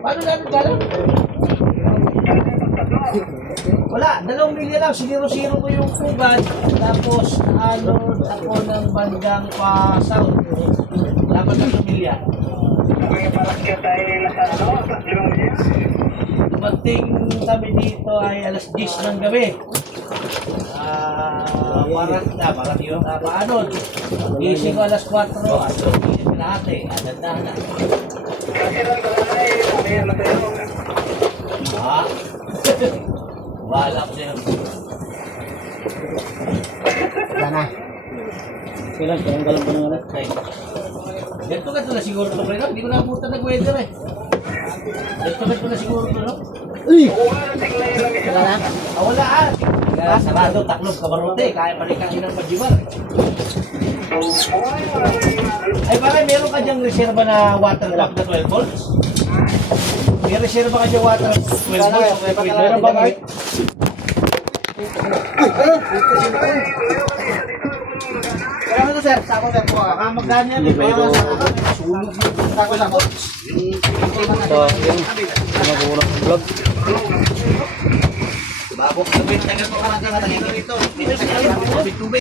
Paano natin gano'n? Wala, 2 milya lang. 0-0 ko yung fugad. Tapos, ako ng bandang pa-south. Dapat 2 milya. Dumating kami dito ay alas 10 ng gabi. Warat yun. Paano? Gising ko alas 4 at gising lahat eh. Adandahan na. Wala ko siya. Sana. Kailan galang ko ng alas? Dito ka na siguro ito, no? Hindi ko na puta nag-weather eh. Dito ka na siguro ito, no? Uy! Wala na? Wala sarado, taklob, kabarote. Kaya pa rin kasi ng pajibar. Ay, bakit meron ka diyang reserva na water pack na 12 volts? May reserva ka diyang water 12 volts? Meron ba kahit? Kaya ano sir, sako sir po. Magdaan yan. Pero sulog yung sako sako. Ito, yung magulang ng vlog. Babok na bit. Tagal po ka lang dito. Tubig.